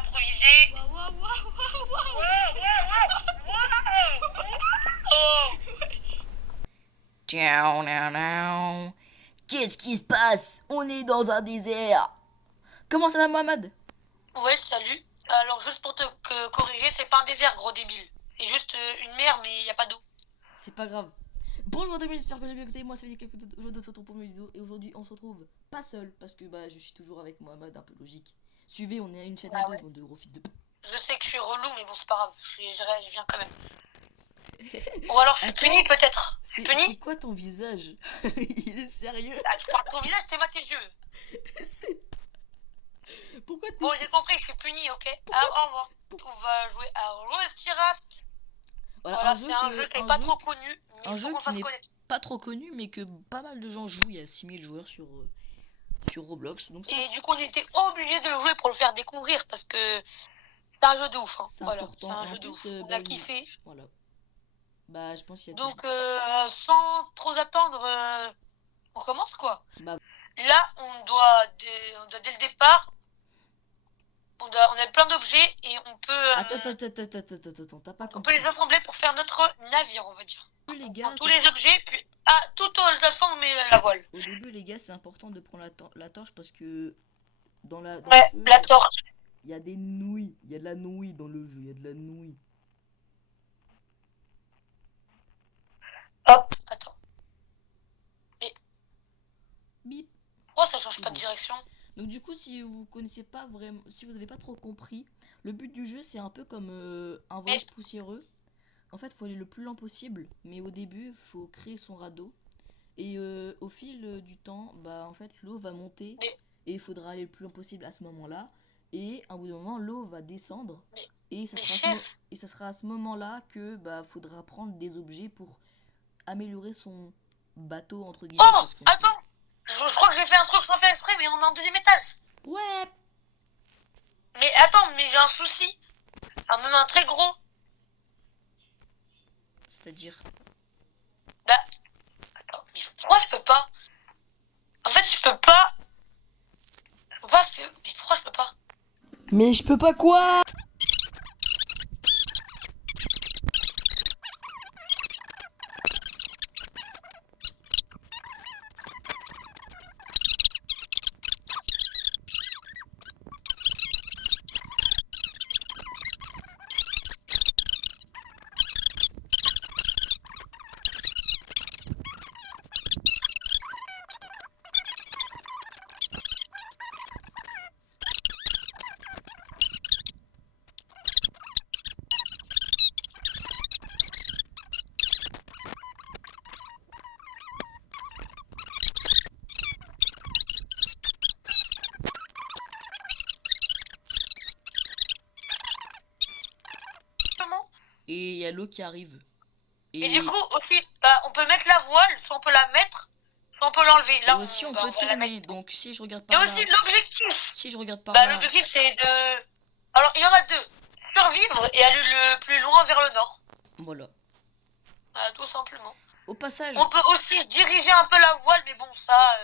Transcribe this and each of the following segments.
improviser. Waouh, waouh, waouh, waouh, Oh. Tiens, nan, nan. Qu'est-ce qui se passe? On est dans un désert. Comment ça va, Mohamed? Ouais, salut. Alors, juste pour te corriger, c'est pas un désert, gros débile. C'est juste une mer, mais y a pas d'eau. C'est pas grave. Bonjour à tous, j'espère que vous allez bien écouter. Moi, c'est quelques jours de ce pour mes vidéos. Et aujourd'hui, on se retrouve pas seul parce que je suis toujours avec Mohamed, un peu logique. Suivez, on est à une chaîne à deux, bande de gros fils de p. Je sais que je suis relou, mais bon, c'est pas grave. Je viens quand même. Ou alors, je suis puni, peut-être. C'est Puni. quoi ton visage? Il est sérieux? Ah, tu parles de ton visage, t'es tes yeux. Pourquoi t'es Bon, j'ai compris, je suis puni, ok. Au revoir. On va jouer à Rollscraft. Voilà, c'est un jeu qui est pas trop connu, mais un il jeu faut qu'on qui fasse n'est connaître. pas trop connu, mais que pas mal de gens jouent. Il y a 6000 joueurs sur Roblox. Donc Et du coup, on était obligé de le jouer pour le faire découvrir parce que c'est un jeu de ouf. Hein. c'est voilà, important. c'est un Et jeu en de ouf. plus, On a kiffé. voilà. Je pense qu'il y a Donc, sans trop attendre, on commence quoi. Là, on doit dès le départ, on a plein d'objets et on peut. Attends, t'as pas compris. On peut les assembler pour faire notre navire, on va dire. Les gars, tous les objets, puis tout aux affants, on met la voile. Au début, les gars, c'est important de prendre la torche parce que dans le jeu, la torche. Il y a des nouilles, il y a de la nouille dans le jeu, il y a de la nouille. Hop, attends. Mais. Bip. Pourquoi ça change pas de direction? Donc du coup, si vous connaissez pas vraiment, si vous n'avez pas trop compris, le but du jeu c'est un peu comme un voyage poussiéreux. En fait, faut aller le plus lent possible, mais au début, faut créer son radeau. Et au fil du temps, en fait, l'eau va monter et il faudra aller le plus lent possible à ce moment-là. Et à un bout de moment, l'eau va descendre et ça sera à ce moment-là que faudra prendre des objets pour améliorer son bateau entre guillemets. Oh, attends, je crois que j'ai fait un truc sans faire exprès, mais on est en deuxième étage. Ouais. Mais attends, mais j'ai un souci, même un très gros. C'est-à-dire? Attends, mais pourquoi je peux pas? En fait, je peux pas. Mais pourquoi je peux pas? Mais je peux pas quoi? Et il y a l'eau qui arrive. Et du coup, aussi, on peut mettre la voile, soit on peut la mettre, soit on peut l'enlever. Là, aussi, on peut tourner. Donc, si je regarde par là. Et aussi, l'objectif. Si je regarde par là. L'objectif, c'est de. Alors, il y en a deux. Survivre et aller le plus loin vers le nord. Voilà. Tout simplement. Au passage. On peut aussi diriger un peu la voile, mais bon, ça.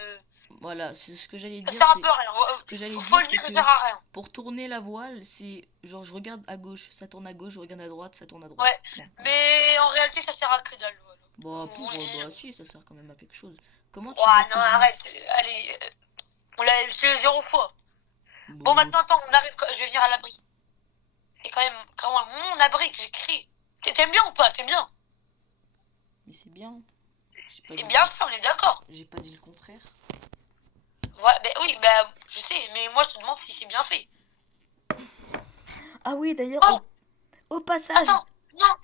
Voilà, c'est ce que j'allais dire. Ça sert un peu à rien. Ce que j'allais Faut le dire, ça sert à rien. Pour tourner la voile, c'est genre je regarde à gauche, ça tourne à gauche, je regarde à droite, ça tourne à droite. Ouais, mais en réalité, ça sert à que dalle. Voilà. Si, ça sert quand même à quelque chose. Comment tu non, arrête. Allez, on l'a utilisé 0 fois. Bon, maintenant, attends, on arrive. Je vais venir à l'abri. C'est quand même mon abri que j'ai créé. T'aimes bien ou pas? T'aimes bien? Mais c'est bien. Et bien sûr, on est d'accord. J'ai pas dit le contraire. Ouais, oui, je sais, mais moi je te demande si c'est bien fait. Ah oui, d'ailleurs, au passage. Attends, non.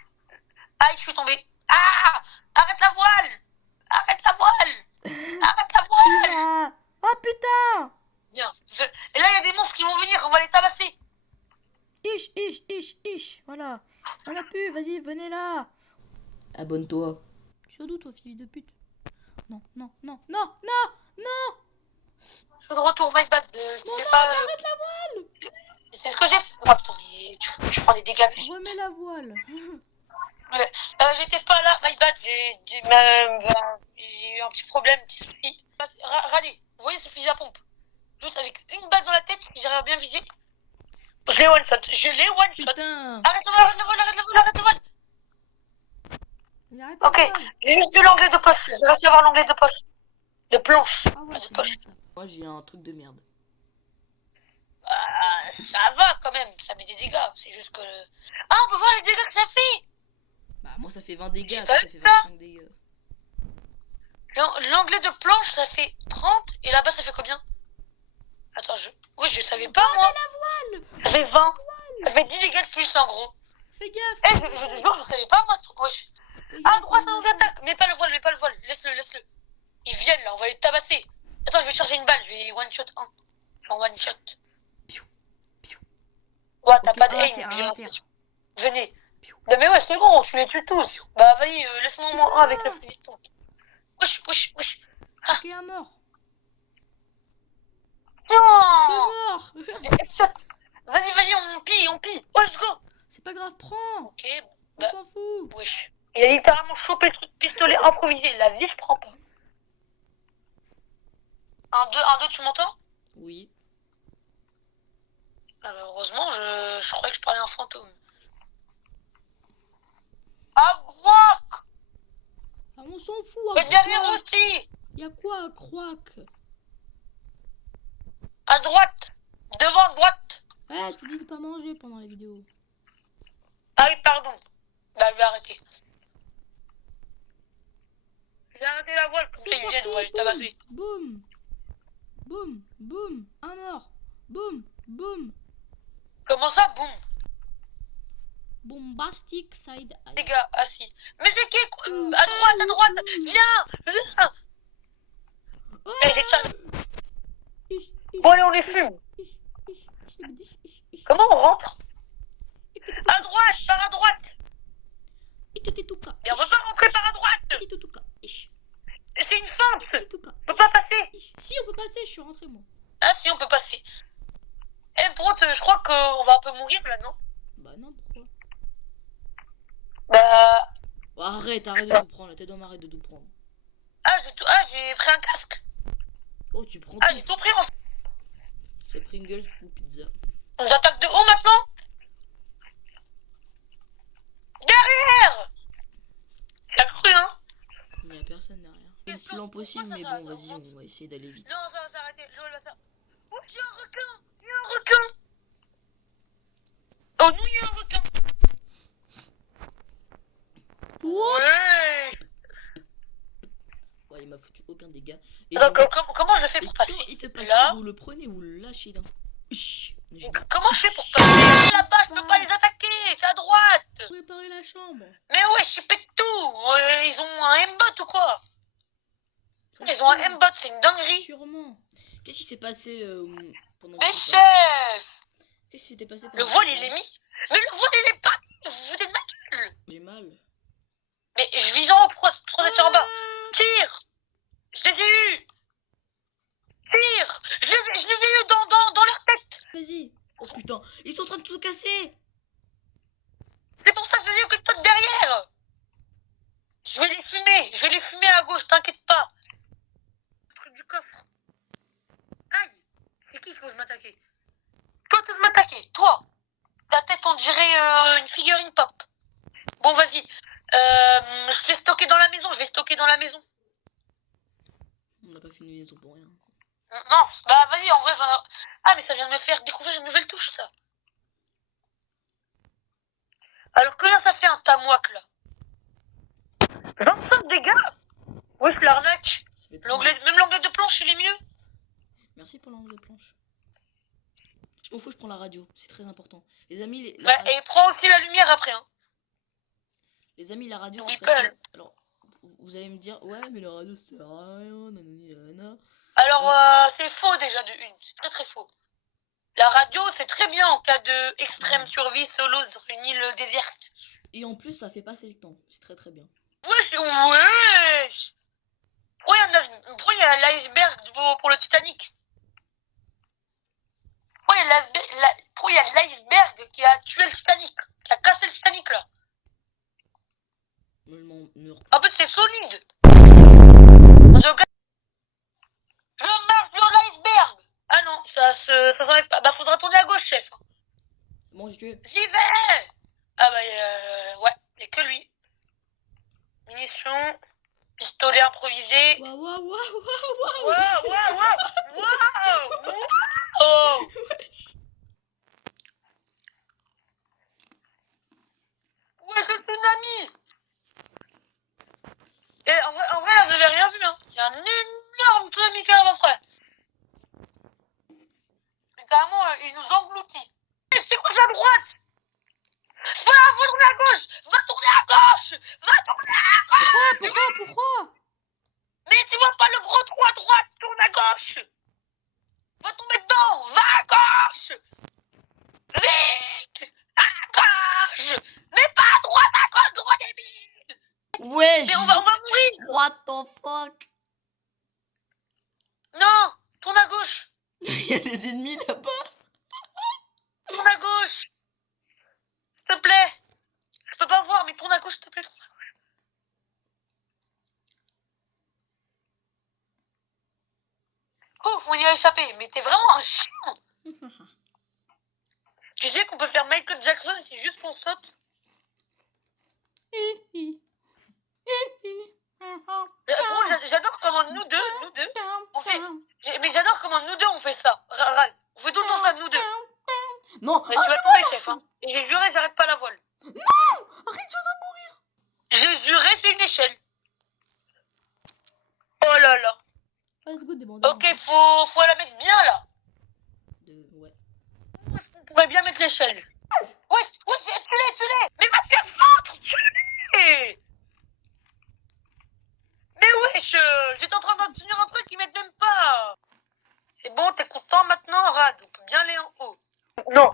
Aïe, je suis tombée. Ah, arrête la voile. Arrête la voile. Arrête la voile. Oh putain. Viens. Et là, il y a des monstres qui vont venir, on va les tabasser. Ish. Voilà. On a pu, vas-y, venez là. Abonne-toi. Tu es d'où, toi, fils de pute? Non. Je suis de retour, my bad. Arrête la voile. C'est ce que j'ai fait. Oh putain, mais tu prends des dégâts. Remets la voile. Ouais. J'étais pas là, my bad. J'ai eu un petit problème, un petit souci. Radé, vous voyez ce fusil à pompe? Juste avec une balle dans la tête, j'arrive à bien viser. Je l'ai one shot. Je l'ai one shot. Putain. Arrête le vol, arrête le vol, arrête le vol, arrête le vol. Il arrête Ok, pas. j'ai juste vu l'onglet de poche. J'ai réussi à avoir l'onglet de poche. De planche. Ah ouais, Pas de c'est poche. bien ça. Moi j'ai un truc de merde. Ça va quand même, ça met des dégâts. C'est juste que. Ah, on peut voir les dégâts que ça fait. Bah moi ça fait 20 dégâts, J'ai toi pas ça fait vu ça. 25 dégâts. L'onglet de planche ça fait 30 et là-bas ça fait combien? Attends, oui, je savais pas moi. Ça fait 20. Ça fait 10 dégâts de plus en gros. Fais gaffe. Eh, je savais pas moi. Wesh. Fais Ah, gaffe, droite, il on va pas. attaque. Mets pas le voile, mets pas le voile. Laisse-le, laisse-le. Ils viennent là, on va les tabasser. Attends, je vais charger une balle, je vais one shot 1. En one shot. Piou, piou. Ouais, t'as Ok, pas de un à aim, terre, j'ai un à l'impression. Venez. Non mais ouais, c'est bon, tu les tues tous. Bah vas-y, laisse-moi au moins un avec le fusil de pompe. Wesh, wesh, wesh. Ok, un mort. Non. Mort. Headshot. Vas-y, vas-y, on pille, on pille. Oh, let's go. C'est pas grave, prends. Ok, On bah, s'en fout. wesh. Il a littéralement chopé le truc pistolet improvisé. La vie, je prends pas. 1, 2, tu m'entends? Oui. Ah, bah, heureusement, je croyais que je parlais un fantôme. À droite. Ah, on s'en fout. Et derrière aussi. Il y a quoi à croac? À droite. Devant, droite. Ouais, je t'ai dit de pas manger pendant la vidéo. Ah oui, pardon. Bah, je vais arrêter. J'ai arrêté la voile pour C'est qu'ils parti, viennent, ouais, je tabassé. boum. Boum, boum. Un mort. Boum, boum. Comment ça, boum? Bombastic side eye. Les gars, assis. Mais c'est qui? À droite, viens. Viens. Eh, j'ai ça. Bon, allez, on les fume. Comment on rentre? À droite, par à droite. Mais on peut pas rentrer par à droite. C'est une fente. On peut pas passer. Si, on peut passer, je suis rentré moi. Ah si, on peut passer. Eh, Brot, je crois qu'on va un peu mourir là, non? Bah non, pourquoi? Bah... Oh, arrête de tout prendre, la tête d'homme, arrête de tout prendre. Ah, j'ai pris un casque. Oh, tu prends Ah, tout. j'ai tout pris. C'est Pringles ou pizza. On nous attaque de haut maintenant. Derrière. T'as cru, hein? Il n'y a personne derrière. Le plus lent possible, mais bon, vas-y, on va essayer d'aller vite. Non, ça va s'arrêter. Joël va ça. Oh, il y a un requin. Il y a un requin. Oh non, il y a un requin. Ouais. Ouais, il m'a foutu aucun dégât. Et Donc, donc, comment je fais et pour passer? quand il se passe, Là. vous le prenez, vous le lâchez d'un coup. Chut, Comment je fais pour passer? Là-bas, je peux pas les attaquer. C'est à droite. Préparer la chambre. Mais ouais, je pète tout. Ils ont un aimbot ou quoi? Ils ont un aimbot, c'est une dinguerie. Sûrement. Qu'est-ce qui s'est passé pendant Mais que tu chef, Qu'est-ce qui s'était passé pendant le que voile tu il parlais est mis. Mais le voile il est pas. Vous vous foutez de ma gueule. J'ai mal. Mais je vise en haut, pourquoi t'es en bas? Tire. Je les ai eus. Tire. Je les ai eus dans leur tête. Vas-y. Oh putain, ils sont en train de tout casser. C'est pour ça que je les ai eu que toi de derrière. Je vais les fumer à gauche, t'inquiète pas. Le truc du coffre. Aïe. C'est qui ose m'attaquer? Toi t'oses m'attaquer, toi. Ta tête on dirait une figurine pop. Bon vas-y. Je vais stocker dans la maison, On n'a pas fini les autres pour rien. Non, bah vas-y, en vrai j'en ai... Ah mais ça vient de me faire découvrir une nouvelle touche ça. Alors que là ça fait un tamouac là. 25 dégâts. Wesh l'arnaque. Ça fait trop mal. Même l'onglet de planche il est mieux. Merci pour l'angle de planche. Je m'en fous, je prends la radio, c'est très important. Les amis, Ouais, et prends aussi la lumière après hein. les amis, la radio, Oui, c'est très Paul. cool. Alors, vous allez me dire, ouais, mais la radio, ça sert à rien, nanani, nanana. Alors c'est faux déjà de une, c'est très très faux. La radio c'est très bien en cas de extrême survie solo sur une île déserte. Et en plus, ça fait passer le temps, c'est très très bien. Wesh, wesh. Pourquoi il y a l'iceberg pour le Titanic? Pourquoi il y a l'iceberg qui a tué le Titanic? Qui a cassé le Titanic là? En fait c'est solide. Je marche sur l'iceberg. Ah non, ça s'enlève pas. Bah faudra tourner à gauche chef. Bon, j'ai tué. J'y vais. Ah bah ouais, y a que lui. Munitions, pistolet improvisé. Waouh, waouh, waouh, Wow, waouh, wow, wow, wow, wow. Où est ce tsunami? Et en vrai, là, vous avez rien vu, hein. Il y a un énorme tsunami qui arrive après. Mais carrément, il nous engloutit. Mais c'est quoi ça à droite? Va tourner à gauche. Va tourner à gauche. Va tourner à gauche. Pourquoi? Mais tu vois pas le gros trou à droite? Tourne à gauche. Va tomber dedans. Va à gauche. Vite. À gauche. Mais pas à droite, à gauche, gros débile. Wesh! Mais on va mourir. What the fuck? Non. Tourne à gauche. Il y a des ennemis là-bas. Tourne à gauche. S'il te plaît. Je peux pas voir, mais tourne à gauche, s'il te plaît. Ouf, on y a échappé. Mais t'es vraiment un chien. Tu sais qu'on peut faire Michael Jackson si juste on saute? Gros, j'adore comment nous deux, on fait. Mais j'adore comment nous deux on fait ça. Ral, on fait tout le temps ça nous deux. Non! Mais tu vas tomber, chef. Hein. Et j'ai juré, j'arrête pas la voile. Non! Arrête, je dois mourir! J'ai juré, c'est une échelle. Oh là là. Let's go, des bandages. Ok, faut la mettre bien là. Ouais. On pourrait bien mettre l'échelle. Ouais, tu l'es. Mais va te faire foutre, tu Mais wesh, j'étais en train d'obtenir un truc, ils mettent même pas. C'est bon, t'es content maintenant, Rad? On peut bien aller en haut. Non,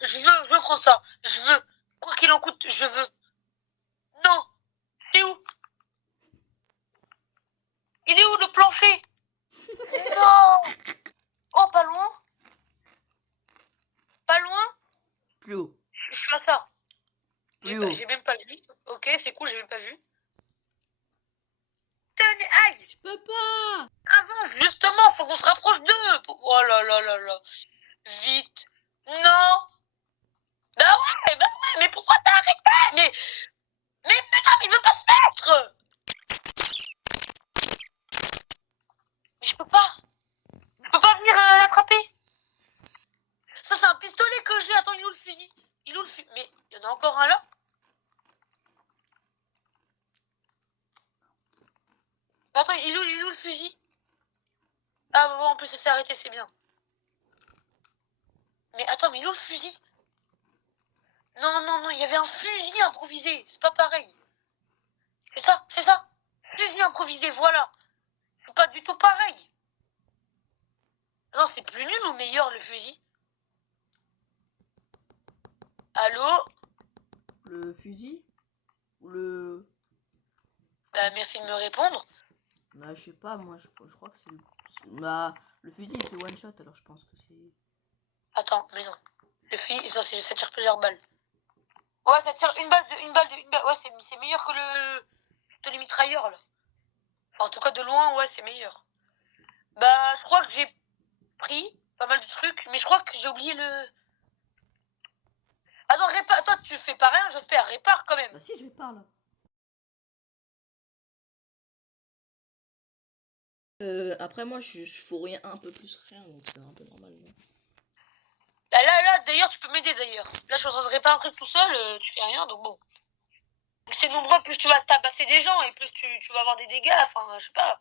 je veux prendre ça. Je veux. Quoi qu'il en coûte, je veux. Non. C'est où? Il est où le plancher? Non. Oh, pas loin? Pas loin? Plus haut. Je suis à ça. Plus haut. J'ai même pas vu. Ok, c'est cool, j'ai même pas vu. Tenez, aïe! Je peux pas. Avance, justement, faut qu'on se rapproche d'eux. Oh là là là là. Vite. Non. Bah ouais, mais pourquoi t'as arrêté? Mais putain, il veut pas se mettre. Mais je peux pas. Je peux pas venir l'attraper. Ça, c'est un pistolet que j'ai. Attends, il est où le fusil? Mais il y en a encore un là? Attends, il est où le fusil? Ah bon, en plus, ça s'est arrêté, c'est bien. Mais attends, mais il est où le fusil? Non, il y avait un fusil improvisé. C'est pas pareil. C'est ça. Fusil improvisé, voilà. C'est pas du tout pareil. Non, c'est plus nul ou meilleur le fusil? Allô? Le fusil? Ou le... Bah, merci de me répondre. Bah, je sais pas, moi, je crois que c'est le... Bah, le fusil, il fait one shot, alors je pense que c'est... Attends, mais non. Le fusil, ça tire plusieurs balles. Ouais, ça tire une balle. Ouais, c'est meilleur que le mitrailleur, là. En tout cas, de loin, ouais, c'est meilleur. Bah, je crois que j'ai pris pas mal de trucs, mais je crois que j'ai oublié le... Attends, répare. Toi, tu fais pas rien, j'espère. Répare quand même. Bah si, je répare, là. Après, moi, je fous rien, un peu plus rien, donc c'est un peu normal. Mais... Bah, là, d'ailleurs, tu peux m'aider, d'ailleurs. Là, je suis en train de réparer un truc tout seul, tu fais rien, donc bon. Plus t'es nombreux, plus tu vas tabasser des gens, et plus tu vas avoir des dégâts, enfin, je sais pas.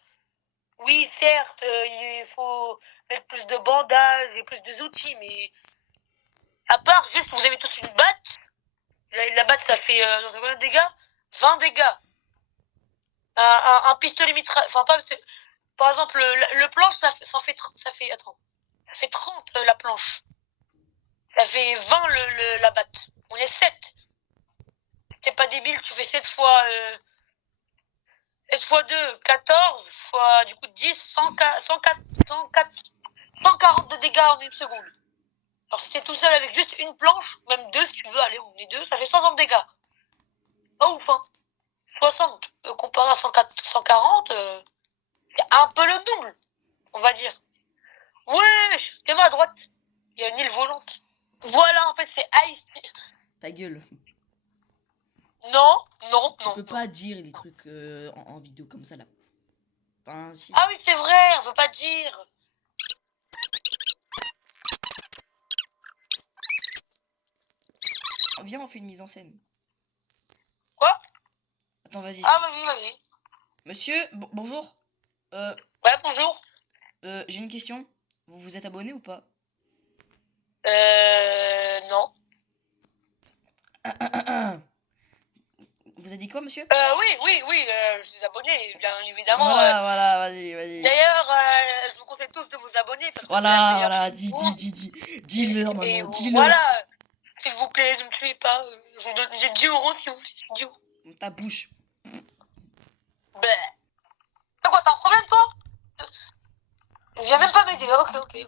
Oui, certes, il faut mettre plus de bandages et plus d'outils, mais... À part, juste, vous avez tous une batte. La batte, ça fait combien de dégâts? 20 dégâts. Un pistolet mitrailleur... Enfin, pas... Par exemple, le planche, ça fait... Attends. Ça fait 30, la planche. Ça fait 20, la batte. On est 7. T'es pas débile, tu fais 7 fois... 7 fois 2, 14, fois du coup 10, 140 de dégâts en une seconde. Alors si t'es tout seul avec juste une planche, même deux si tu veux, allez, on est deux, ça fait 60 dégâts. Pas ouf, hein. 60 comparé à 140, c'est un peu le double, on va dire. Ouais, t'es à droite. Il y a une île volante. Voilà, en fait, c'est Ice. Ta gueule. Non, non, Tu non. peux non. pas dire les trucs en vidéo comme ça là. Enfin, si. Ah oui, c'est vrai, on peut pas dire. Viens, on fait une mise en scène. Quoi? Attends, vas-y. Ah, vas-y, vas-y. Monsieur, bonjour. Ouais, bonjour. J'ai une question. Vous vous êtes abonné ou pas? Non. Vous avez dit quoi, monsieur? Oui, je suis abonné, bien évidemment. Voilà, vas-y. D'ailleurs, je vous conseille tous de vous abonner parce que c'est la Voilà, meilleure voilà, chose du monde. dis-leur Et maintenant, dis-leur. voilà, s'il vous plaît, ne me tuez pas. Je vous donne, j'ai 10 euros si vous voulez. 10 euros. Ta bouche. Bleh. T'as quoi, t'as un problème, toi? Je viens même pas m'aider. Ok. Je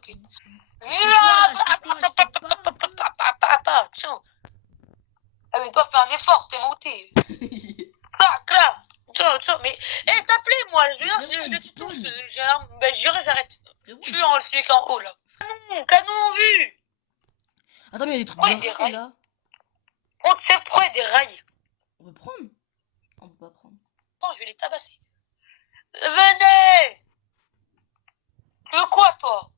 te parle. Tiens. Ah, mais toi, fais un effort, t'es monté. Clac. Tiens, mais. Eh, t'appelez, moi. Je viens, Frérot, je il suis tous. spawn. Ben, j'arrête. Frérot, Je suis en celui qui est en haut, là. Canon en vue. Attends, mais il y a des trucs Ouais, de des rails rails. là. On te fait près des rails. On peut prendre? On peut pas prendre. Attends, je vais les tabasser. Venez. Tu veux quoi, toi?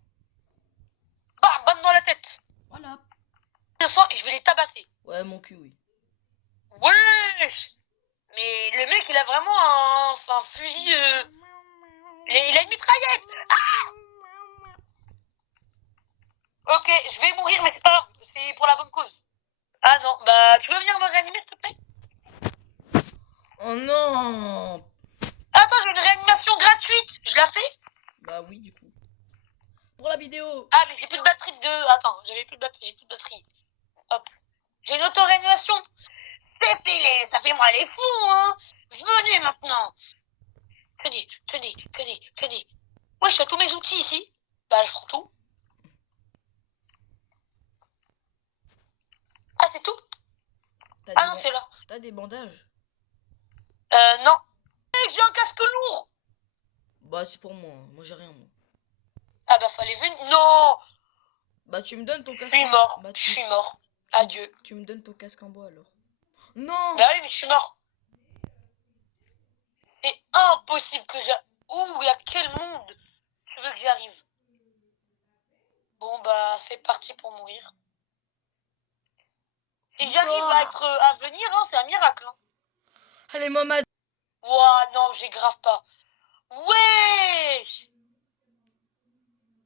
Bam, bonne dans la tête. Voilà. Une fois, et je vais les tabasser. Ouais, mon cul, oui. Wesh. Mais le mec, il a vraiment un fusil. Il a une mitraillette. Ok, je vais mourir, mais c'est pas grave. C'est pour la bonne cause. Ah non, bah tu veux venir me réanimer, s'il te plaît? Oh non. Attends, j'ai une réanimation gratuite. Je la fais? Bah oui, du coup. Pour la vidéo. Ah, mais j'ai plus de batterie de... Attends, j'ai plus de batterie. Hop. J'ai une auto-réanimation. Laissez-les, ça fait moi les fous, hein. Venez maintenant. Tenez. Ouais, j'ai tous mes outils ici. Bah, je prends tout. Ah, c'est tout? Ah non, c'est là. T'as des bandages? Non. J'ai un casque lourd. Bah c'est pour moi. Moi j'ai rien, moi. Ah bah, fallait venir. Non. Bah tu me donnes ton casque. Je suis mort. Bah, Je suis mort. Adieu. Tu me donnes ton casque en bois alors. Non. Bah oui, mais je suis mort. C'est impossible que j'arrive. Ouh, il y a quel monde tu veux que j'y arrive? Bon, bah, c'est parti pour mourir. Si j'arrive à venir, hein, c'est un miracle. Hein. Allez, maman. Ouah, non, j'ai grave pas. Wesh.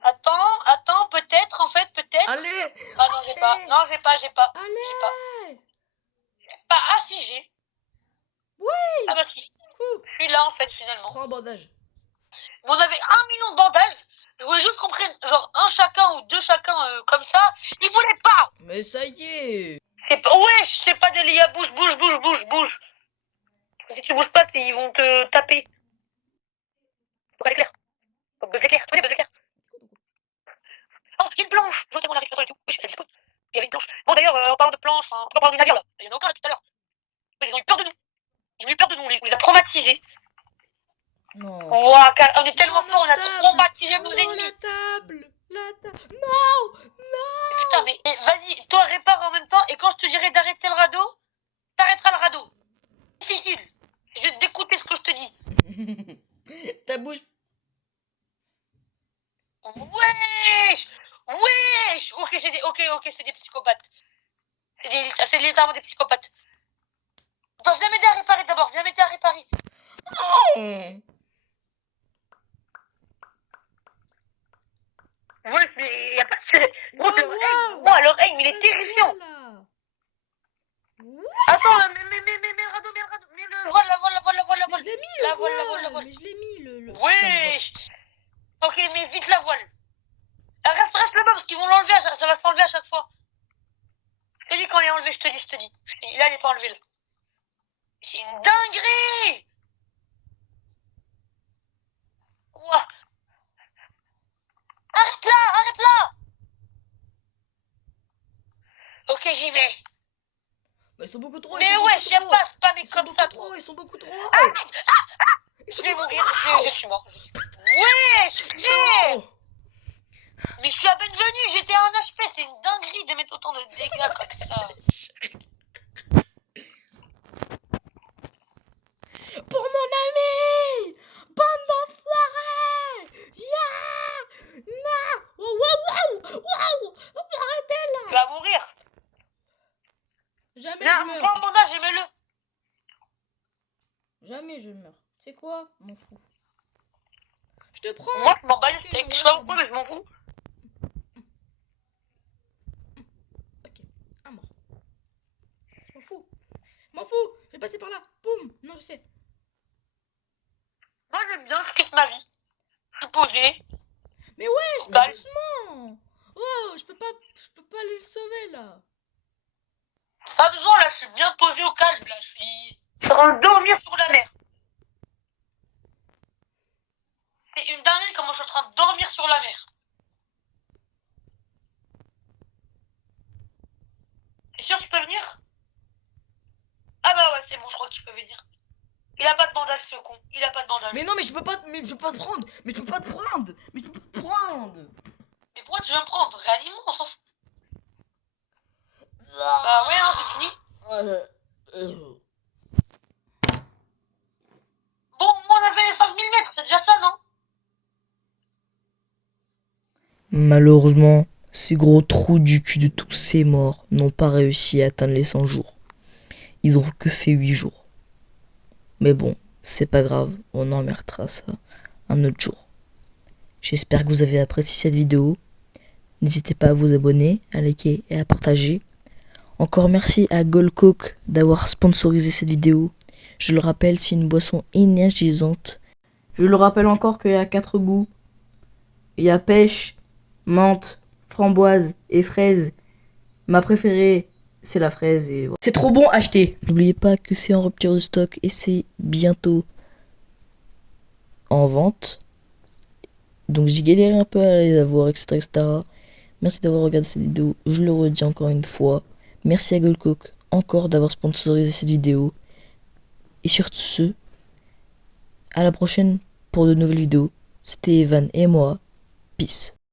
Attends, peut-être, en fait, peut-être. Allez. Ah non, j'ai pas. Non, j'ai pas. Allez. Pas. Ah si, j'ai. Oui. Ah bah si. Je suis là, en fait, finalement. Prends un bandage. Mais on avait 1 million de bandages. Je voulais juste qu'on prenne genre un chacun ou deux chacun comme ça. Ils voulaient pas. Mais ça y est. Wesh, c'est pas des liens. Bouge. Si tu bouges pas, ils vont te taper. Faut l'éclair. Faut buzz l'éclair. Tenez, buzz l'éclair. Oh, il y a une planche. Je vois mon récupération et tout. Wesh, elle dispose. Il y avait une planche. Bon, d'ailleurs, en parlant de planche, on peut parler du navire là. Il y en a aucun là tout à l'heure. Ils ont eu peur de nous. On les a traumatisés. Non. Ouah, on est tellement Non, fort, on a table. traumatisé nos Non, ennemis. la table. Non. Putain, mais vas-y, toi répare en même temps et quand je te dirai d'arrêter le radeau, t'arrêteras le radeau. Difficile. Je vais t'écouter ce que je te dis. Ta bouche. Wesh. Ok, c'est des psychopathes. C'est littéralement des psychopathes. Attends, viens m'aider à réparer d'abord. Oh. Ouais, mais y a pas de... Moi, l'oreille, il est terrifiant. Attends, mais le radeau, mais le... Voilà. Mais je l'ai mis La le voile. voile. Mais je l'ai mis le. Wesh. Ok, mais vite la voile. Reste là-bas parce qu'ils vont l'enlever, ça va s'enlever à chaque fois. Je te dis quand elle est enlevée, je te dis. Là, elle est pas enlevée, là. C'est une dinguerie. Ouah. Arrête là. Ok, j'y vais. Bah, ils sont beaucoup trop. Mais ouais, j'aime pas spammer comme ça. Ils sont beaucoup trop. Je vais mourir, je suis mort. Ouais, je suis. Mais je suis à Bienvenue, j'étais à 1 HP, c'est une dinguerie de mettre autant de dégâts comme ça. Pour mon ami! Bande d'enfoirés! Yeah! Non! Wow, wow, wow! Wow! Arrêtez là! Tu vas mourir. Jamais Viens, je meurs. prends mon âge et mets-le. Jamais je meurs. C'est quoi? M'en fous. Je te prends! Moi, je m'en bats les Ok, steaks. bon, Je sais pas voilà. pourquoi, mais je m'en fous. Ok, un mort. Je m'en fous. Je m'en fous! Je vais passer par là. Boum! Non, je sais. Moi, j'aime bien, je kiffe ma vie. Je suis posé. Mais ouais, je Calme. doucement! Oh, je peux pas les sauver là! Pas besoin, là, je suis bien posé au calme. Là, je suis en train de dormir sur la mer. C'est une dinguerie comment je suis en train de dormir sur la mer. T'es sûr que tu peux venir? Ah bah ouais, c'est bon, je crois que tu peux venir. Il a pas de bandage, ce con. Il a pas de bandage. Mais non, mais je peux pas te prendre. Mais je peux pas te prendre. Mais je peux pas te prendre. Mais pourquoi tu veux me prendre? Réanime-moi, on s'en fout. Bah ouais, hein, c'est fini. Bon, moi, on a fait les 5000 mètres, c'est déjà ça, non? Malheureusement, ces gros trous du cul de tous ces morts n'ont pas réussi à atteindre les 100 jours. Ils ont que fait 8 jours. Mais bon, c'est pas grave, on en remettra ça un autre jour. J'espère que vous avez apprécié cette vidéo. N'hésitez pas à vous abonner, à liker et à partager. Encore merci à Gold Coke d'avoir sponsorisé cette vidéo. Je le rappelle, c'est une boisson énergisante. Je le rappelle encore qu'il y a 4 goûts. Il y a pêche, menthe, framboise et fraise. Ma préférée, c'est la fraise et voilà. C'est trop bon, achetez. N'oubliez pas que c'est en rupture de stock et c'est bientôt en vente. Donc j'ai galéré un peu à les avoir, etc., etc. Merci d'avoir regardé cette vidéo. Je le redis encore une fois. Merci à Gold Coke encore d'avoir sponsorisé cette vidéo. Et sur ce, à la prochaine pour de nouvelles vidéos. C'était Evan et moi. Peace.